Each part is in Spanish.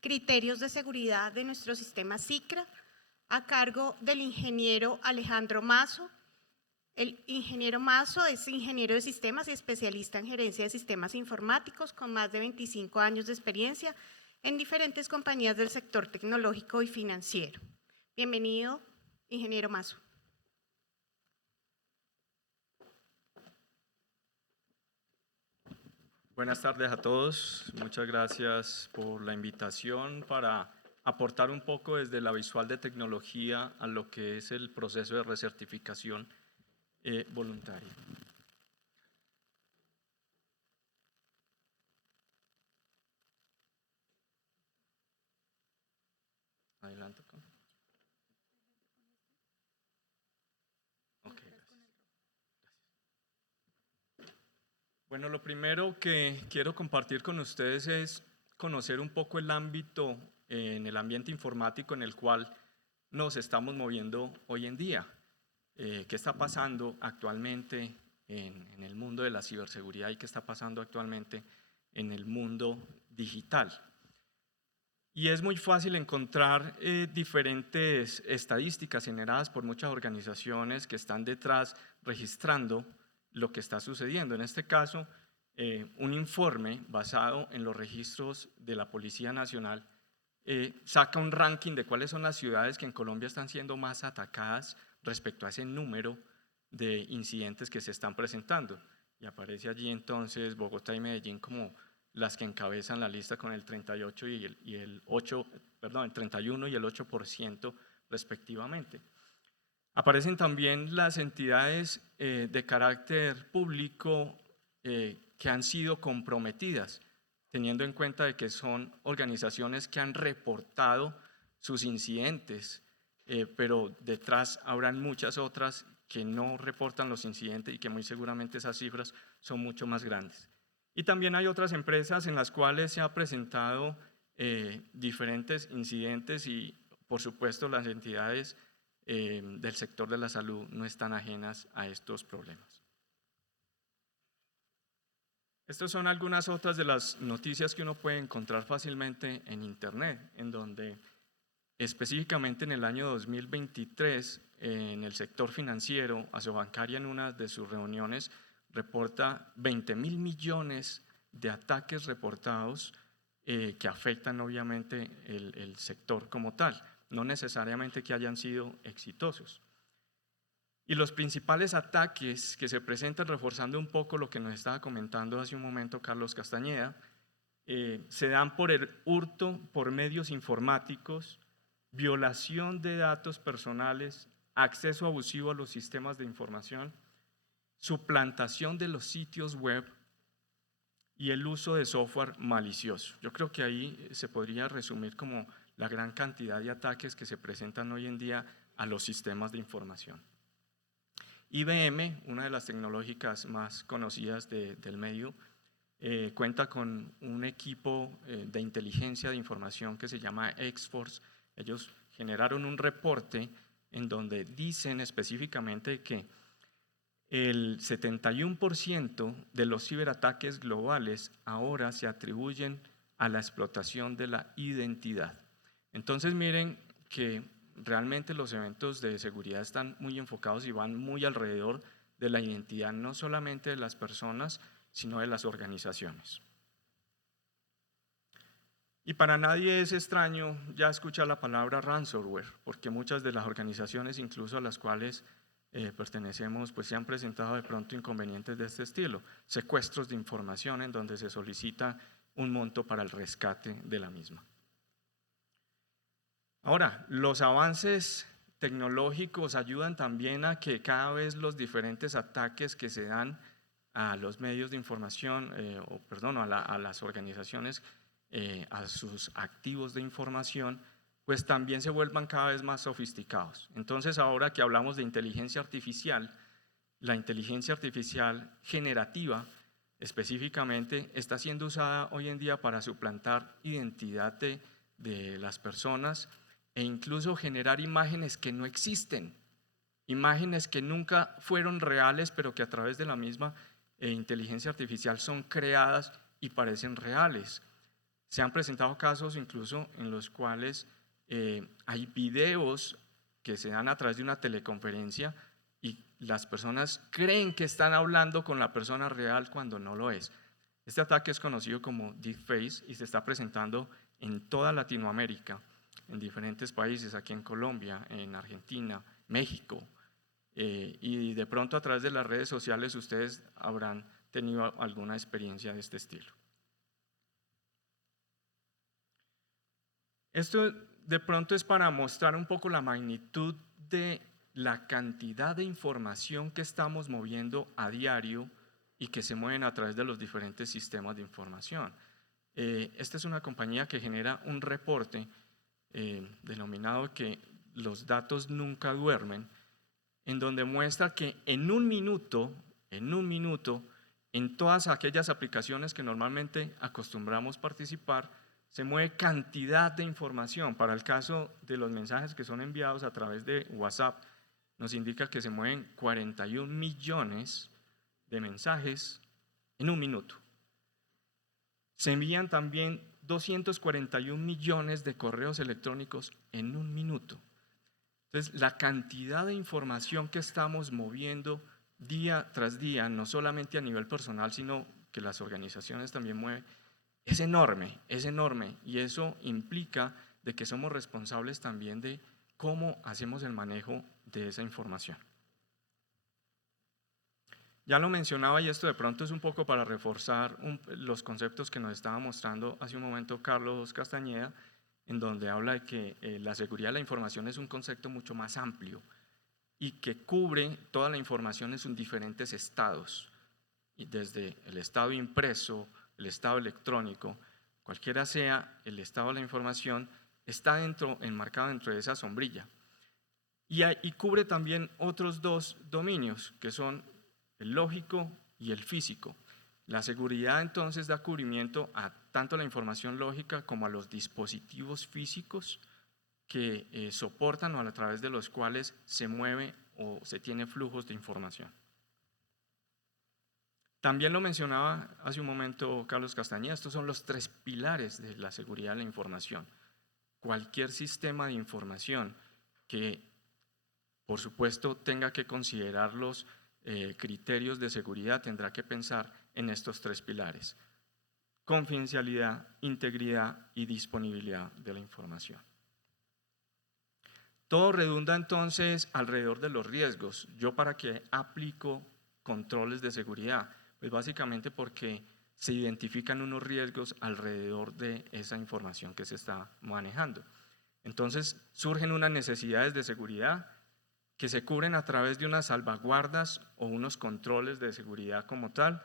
criterios de seguridad de nuestro sistema SICRA, a cargo del ingeniero Alejandro Mazo. El ingeniero Mazo es ingeniero de sistemas y especialista en gerencia de sistemas informáticos con más de 25 años de experiencia en diferentes compañías del sector tecnológico y financiero. Bienvenido, ingeniero Mazo. Buenas tardes a todos. Muchas gracias por la invitación para aportar un poco desde la visual de tecnología a lo que es el proceso de recertificación voluntaria. Adelante. Ok, gracias. Bueno, lo primero que quiero compartir con ustedes es conocer un poco el ámbito en el ambiente informático en el cual nos estamos moviendo hoy en día. ¿Qué está pasando actualmente en el mundo de la ciberseguridad y qué está pasando actualmente en el mundo digital? Y es muy fácil encontrar diferentes estadísticas generadas por muchas organizaciones que están detrás registrando lo que está sucediendo. En este caso, un informe basado en los registros de la Policía Nacional saca un ranking de cuáles son las ciudades que en Colombia están siendo más atacadas respecto a ese número de incidentes que se están presentando. Y aparece allí entonces Bogotá y Medellín como las que encabezan la lista con el 38 y el 8, perdón, el 31 y el 8% respectivamente. Aparecen también las entidades de carácter público que han sido comprometidas, teniendo en cuenta de que son organizaciones que han reportado sus incidentes, pero detrás habrán muchas otras que no reportan los incidentes y que muy seguramente esas cifras son mucho más grandes. Y también hay otras empresas en las cuales se han presentado diferentes incidentes y, por supuesto, las entidades del sector de la salud no están ajenas a estos problemas. Estas son algunas otras de las noticias que uno puede encontrar fácilmente en Internet, en donde específicamente en el año 2023, en el sector financiero, Asobancaria en una de sus reuniones reporta 20.000 millones de ataques reportados que afectan obviamente el sector como tal, no necesariamente que hayan sido exitosos. Y los principales ataques que se presentan, reforzando un poco lo que nos estaba comentando hace un momento Carlos Castañeda, se dan por el hurto por medios informáticos, violación de datos personales, acceso abusivo a los sistemas de información, suplantación de los sitios web y el uso de software malicioso. Yo creo que ahí se podría resumir como la gran cantidad de ataques que se presentan hoy en día a los sistemas de información. IBM, una de las tecnológicas más conocidas del medio, cuenta con un equipo de inteligencia de información que se llama X-Force. Ellos generaron un reporte en donde dicen específicamente que el 71% de los ciberataques globales ahora se atribuyen a la explotación de la identidad. Entonces miren que realmente los eventos de seguridad están muy enfocados y van muy alrededor de la identidad, no solamente de las personas, sino de las organizaciones. Y para nadie es extraño ya escuchar la palabra ransomware, porque muchas de las organizaciones, incluso a las cuales pertenecemos, pues se han presentado de pronto inconvenientes de este estilo, secuestros de información en donde se solicita un monto para el rescate de la misma. Ahora, los avances tecnológicos ayudan también a que cada vez los diferentes ataques que se dan a los medios de información, a las organizaciones, a sus activos de información, pues también se vuelvan cada vez más sofisticados. Entonces, ahora que hablamos de inteligencia artificial, la inteligencia artificial generativa específicamente está siendo usada hoy en día para suplantar identidad de las personas e incluso generar imágenes que no existen, imágenes que nunca fueron reales, pero que a través de la misma inteligencia artificial son creadas y parecen reales. Se han presentado casos incluso en los cuales hay videos que se dan a través de una teleconferencia y las personas creen que están hablando con la persona real cuando no lo es. Este ataque es conocido como deepfake y se está presentando en toda Latinoamérica, en diferentes países, aquí en Colombia, en Argentina, México, y de pronto a través de las redes sociales ustedes habrán tenido alguna experiencia de este estilo. Esto de pronto es para mostrar un poco la magnitud de la cantidad de información que estamos moviendo a diario y que se mueven a través de los diferentes sistemas de información. Esta es una compañía que genera un reporte denominado que los datos nunca duermen, en donde muestra que en un minuto, en todas aquellas aplicaciones que normalmente acostumbramos participar, se mueve cantidad de información. Para el caso de los mensajes que son enviados a través de WhatsApp, nos indica que se mueven 41 millones de mensajes en un minuto. Se envían también 241 millones de correos electrónicos en un minuto. Entonces, la cantidad de información que estamos moviendo día tras día, no solamente a nivel personal, sino que las organizaciones también mueven, es enorme, y eso implica de que somos responsables también de cómo hacemos el manejo de esa información. Ya lo mencionaba y esto de pronto es un poco para reforzar los conceptos que nos estaba mostrando hace un momento Carlos Castañeda, en donde habla de que la seguridad de la información es un concepto mucho más amplio y que cubre toda la información en sus diferentes estados, y desde el estado impreso, el estado electrónico, cualquiera sea el estado de la información, está enmarcado dentro de esa sombrilla. Y cubre también otros dos dominios, que son el lógico y el físico. La seguridad entonces da cubrimiento a tanto la información lógica como a los dispositivos físicos que soportan o a través de los cuales se mueve o se tiene flujos de información. También lo mencionaba hace un momento Carlos Castañeda, estos son los 3 pilares de la seguridad de la información. Cualquier sistema de información que, por supuesto, tenga que considerar los criterios de seguridad, tendrá que pensar en estos 3 pilares: confidencialidad, integridad y disponibilidad de la información. Todo redunda entonces alrededor de los riesgos. ¿Yo para qué aplico controles de seguridad? Pues básicamente porque se identifican unos riesgos alrededor de esa información que se está manejando. Entonces surgen unas necesidades de seguridad que se cubren a través de unas salvaguardas o unos controles de seguridad como tal,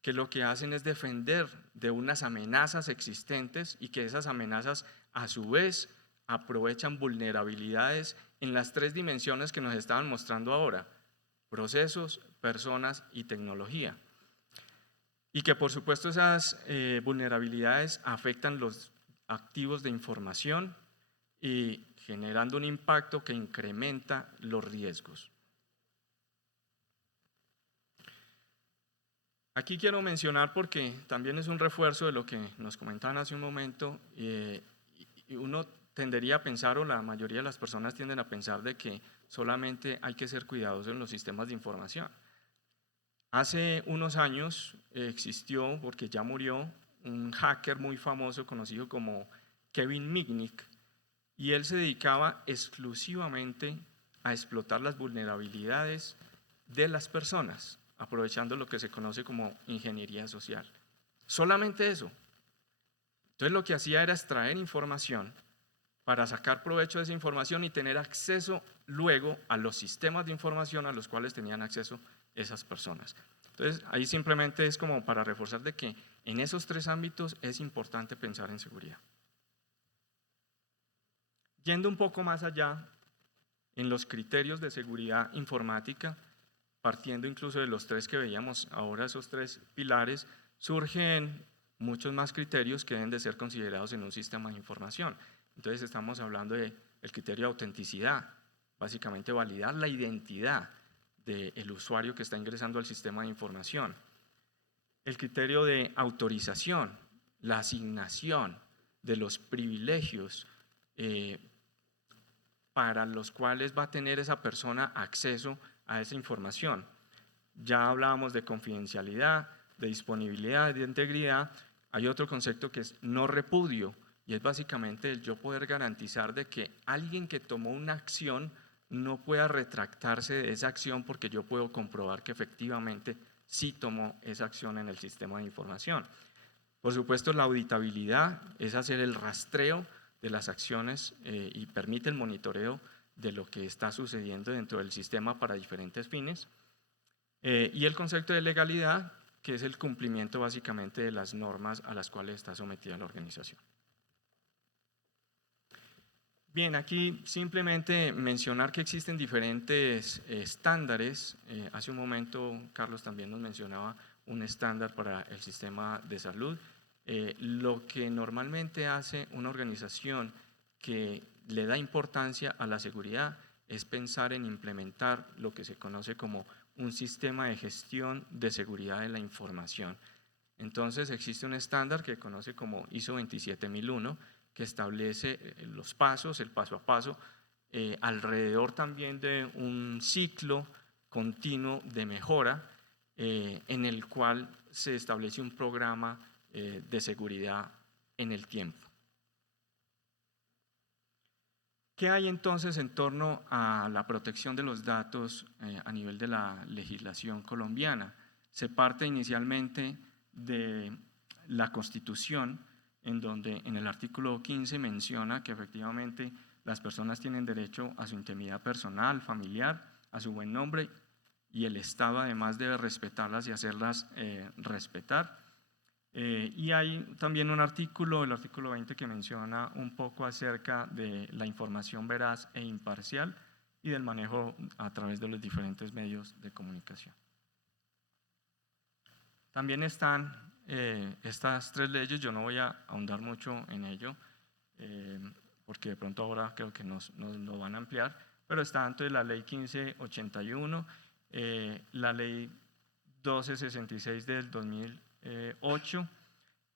que lo que hacen es defender de unas amenazas existentes y que esas amenazas a su vez aprovechan vulnerabilidades en las 3 dimensiones que nos estaban mostrando ahora: procesos, personas y tecnología. Y que por supuesto esas vulnerabilidades afectan los activos de información y generando un impacto que incrementa los riesgos. Aquí quiero mencionar, porque también es un refuerzo de lo que nos comentaban hace un momento, y uno tendería a pensar, o la mayoría de las personas tienden a pensar, de que solamente hay que ser cuidadosos en los sistemas de información. Hace unos años existió, porque ya murió, un hacker muy famoso conocido como Kevin Mitnick, y él se dedicaba exclusivamente a explotar las vulnerabilidades de las personas, aprovechando lo que se conoce como ingeniería social. Solamente eso. Entonces lo que hacía era extraer información para sacar provecho de esa información y tener acceso luego a los sistemas de información a los cuales tenían acceso esas personas. Entonces ahí simplemente es como para reforzar de que en esos 3 ámbitos es importante pensar en seguridad. Yendo un poco más allá en los criterios de seguridad informática, partiendo incluso de los 3 que veíamos ahora, esos 3 pilares, surgen muchos más criterios que deben de ser considerados en un sistema de información. Entonces estamos hablando del criterio de autenticidad, básicamente validar la identidad del usuario que está ingresando al sistema de información. El criterio de autorización, la asignación de los privilegios para los cuales va a tener esa persona acceso a esa información. Ya hablábamos de confidencialidad, de disponibilidad, de integridad. Hay otro concepto que es no repudio, y es básicamente el yo poder garantizar de que alguien que tomó una acción no pueda retractarse de esa acción, porque yo puedo comprobar que efectivamente sí tomó esa acción en el sistema de información. Por supuesto, la auditabilidad es hacer el rastreo de las acciones y permite el monitoreo de lo que está sucediendo dentro del sistema para diferentes fines. Y el concepto de legalidad, que es el cumplimiento básicamente de las normas a las cuales está sometida la organización. Bien, aquí simplemente mencionar que existen diferentes estándares. Hace un momento Carlos también nos mencionaba un estándar para el sistema de salud. Lo que normalmente hace una organización que le da importancia a la seguridad es pensar en implementar lo que se conoce como un sistema de gestión de seguridad de la información. Entonces existe un estándar que conoce como ISO 27001, que establece los pasos, el paso a paso, alrededor también de un ciclo continuo de mejora en el cual se establece un programa de seguridad en el tiempo. ¿Qué hay entonces en torno a la protección de los datos a nivel de la legislación colombiana? Se parte inicialmente de la Constitución, en donde en el artículo 15 menciona que efectivamente las personas tienen derecho a su intimidad personal, familiar, a su buen nombre, y el Estado además debe respetarlas y hacerlas respetar. Y hay también un artículo, el artículo 20, que menciona un poco acerca de la información veraz e imparcial y del manejo a través de los diferentes medios de comunicación. También están estas tres leyes. Yo no voy a ahondar mucho en ello, porque de pronto ahora creo que nos lo van a ampliar, pero está entonces la ley 1581, la ley 1266 del 2008,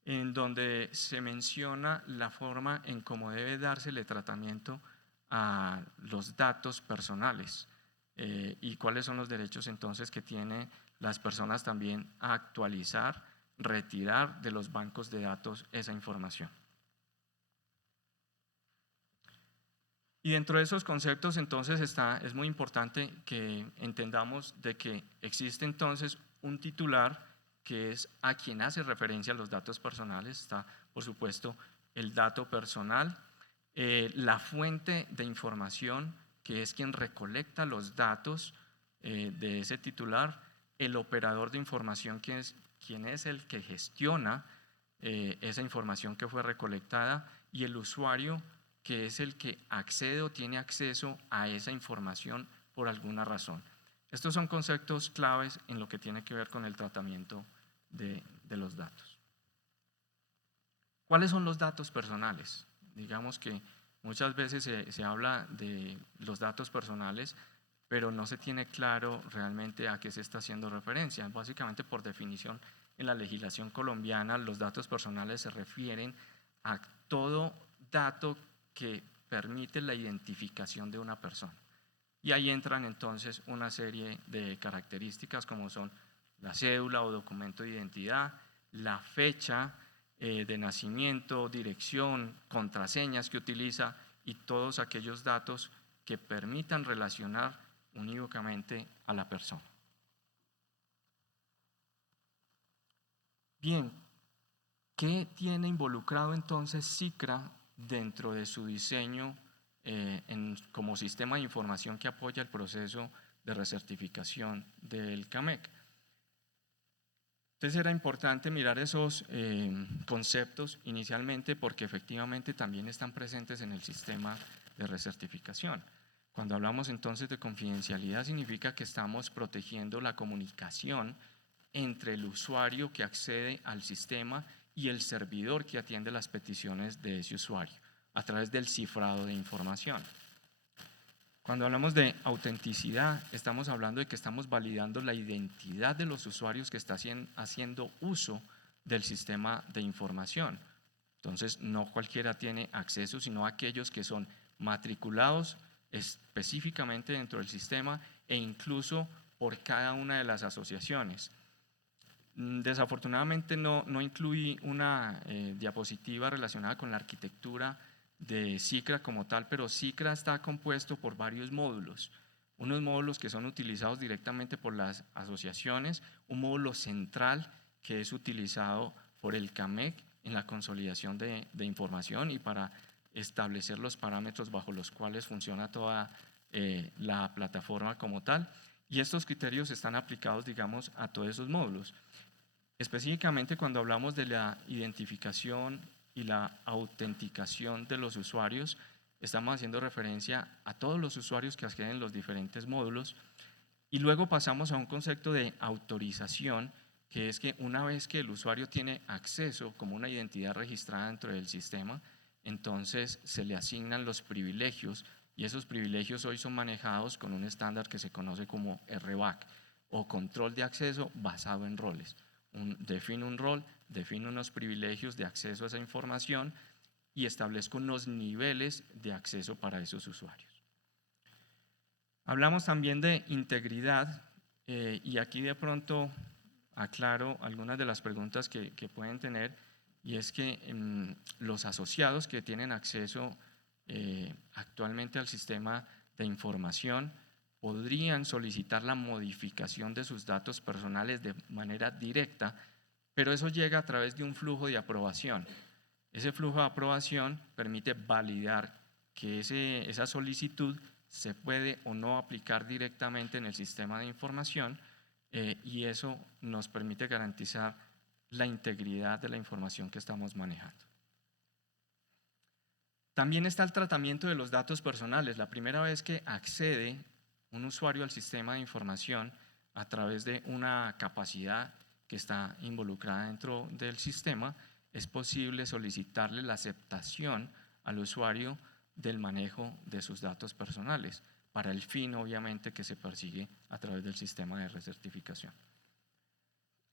en donde se menciona la forma en cómo debe dársele tratamiento a los datos personales y cuáles son los derechos entonces que tienen las personas también a actualizar, retirar de los bancos de datos esa información. Y dentro de esos conceptos entonces es muy importante que entendamos de que existe entonces un titular que es a quien hace referencia a los datos personales. Está, por supuesto, el dato personal, la fuente de información, que es quien recolecta los datos de ese titular, el operador de información, quien es el que gestiona esa información que fue recolectada, y el usuario, que es el que accede o tiene acceso a esa información por alguna razón. Estos son conceptos claves en lo que tiene que ver con el tratamiento de los datos. ¿Cuáles son los datos personales? Digamos que muchas veces se habla de los datos personales, pero no se tiene claro realmente a qué se está haciendo referencia. Básicamente, por definición, en la legislación colombiana, los datos personales se refieren a todo dato que permite la identificación de una persona. Y ahí entran entonces una serie de características como son la cédula o documento de identidad, la fecha de nacimiento, dirección, contraseñas que utiliza y todos aquellos datos que permitan relacionar unívocamente a la persona. Bien, ¿qué tiene involucrado entonces CICRA dentro de su diseño como sistema de información que apoya el proceso de recertificación del CAMEC? Entonces era importante mirar esos conceptos inicialmente, porque efectivamente también están presentes en el sistema de recertificación. Cuando hablamos entonces de confidencialidad, significa que estamos protegiendo la comunicación entre el usuario que accede al sistema y el servidor que atiende las peticiones de ese usuario a través del cifrado de información. Cuando hablamos de autenticidad, estamos hablando de que estamos validando la identidad de los usuarios que están haciendo uso del sistema de información. Entonces, no cualquiera tiene acceso, sino aquellos que son matriculados específicamente dentro del sistema e incluso por cada una de las asociaciones. Desafortunadamente no incluí una diapositiva relacionada con la arquitectura de CICRA como tal, pero CICRA está compuesto por varios módulos. Unos módulos que son utilizados directamente por las asociaciones, un módulo central que es utilizado por el CAMEC en la consolidación de información y para establecer los parámetros bajo los cuales funciona toda la plataforma como tal. Y estos criterios están aplicados, digamos, a todos esos módulos. Específicamente cuando hablamos de la identificación y la autenticación de los usuarios, estamos haciendo referencia a todos los usuarios que acceden en los diferentes módulos y luego pasamos a un concepto de autorización, que es que una vez que el usuario tiene acceso como una identidad registrada dentro del sistema, entonces se le asignan los privilegios y esos privilegios hoy son manejados con un estándar que se conoce como RBAC o control de acceso basado en roles. Define un rol, define unos privilegios de acceso a esa información y establezco unos niveles de acceso para esos usuarios. Hablamos también de integridad y aquí de pronto aclaro algunas de las preguntas que pueden tener y es que los asociados que tienen acceso actualmente al sistema de información podrían solicitar la modificación de sus datos personales de manera directa, pero eso llega a través de un flujo de aprobación. Ese flujo de aprobación permite validar que esa solicitud se puede o no aplicar directamente en el sistema de información y eso nos permite garantizar la integridad de la información que estamos manejando. También está el tratamiento de los datos personales. La primera vez que accede un usuario al sistema de información a través de una capacidad que está involucrada dentro del sistema, es posible solicitarle la aceptación al usuario del manejo de sus datos personales, para el fin obviamente que se persigue a través del sistema de recertificación.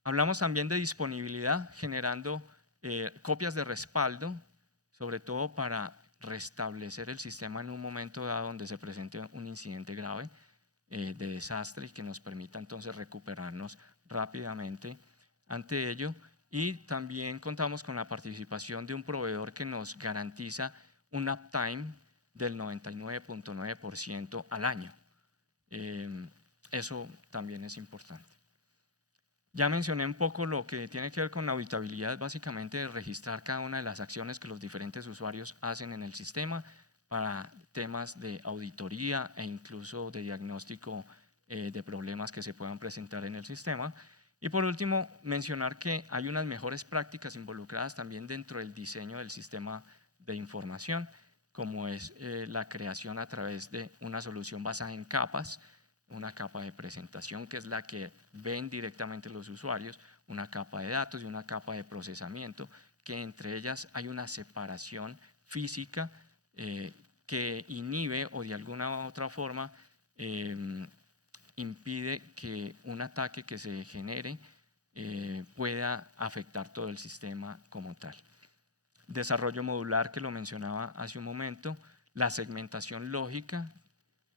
Hablamos también de disponibilidad, generando copias de respaldo, sobre todo para restablecer el sistema en un momento dado donde se presente un incidente grave de desastre y que nos permita entonces recuperarnos rápidamente ante ello. Y también contamos con la participación de un proveedor que nos garantiza un uptime del 99.9% al año. Eso también es importante. Ya mencioné un poco lo que tiene que ver con la auditabilidad, básicamente registrar cada una de las acciones que los diferentes usuarios hacen en el sistema para temas de auditoría e incluso de diagnóstico de problemas que se puedan presentar en el sistema. Y por último, mencionar que hay unas mejores prácticas involucradas también dentro del diseño del sistema de información, como es la creación a través de una solución basada en capas, una capa de presentación que es la que ven directamente los usuarios, una capa de datos y una capa de procesamiento, que entre ellas hay una separación física que inhibe o de alguna u otra forma impide que un ataque que se genere pueda afectar todo el sistema como tal. Desarrollo modular, que lo mencionaba hace un momento, la segmentación lógica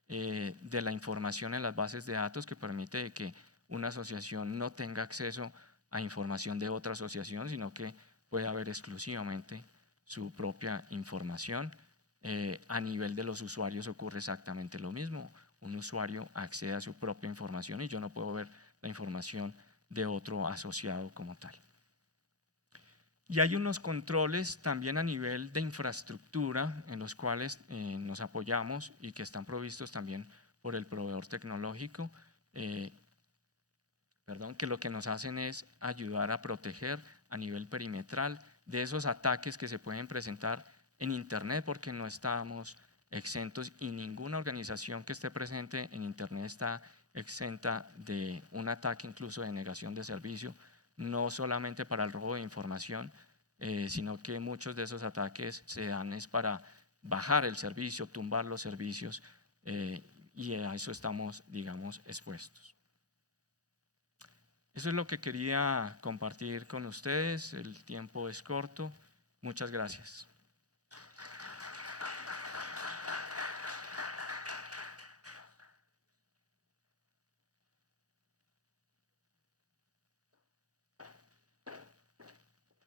de la información en las bases de datos que permite que una asociación no tenga acceso a información de otra asociación, sino que pueda haber exclusivamente su propia información. A nivel de los usuarios ocurre exactamente lo mismo. Un usuario accede a su propia información y yo no puedo ver la información de otro asociado como tal. Y hay unos controles también a nivel de infraestructura en los cuales nos apoyamos y que están provistos también por el proveedor tecnológico, que lo que nos hacen es ayudar a proteger a nivel perimetral de esos ataques que se pueden presentar en Internet, porque no estamos exentos y ninguna organización que esté presente en Internet está exenta de un ataque incluso de negación de servicio, no solamente para el robo de información, sino que muchos de esos ataques se dan es para bajar el servicio, tumbar los servicios y a eso estamos, digamos, expuestos. Eso es lo que quería compartir con ustedes. El tiempo es corto. Muchas gracias.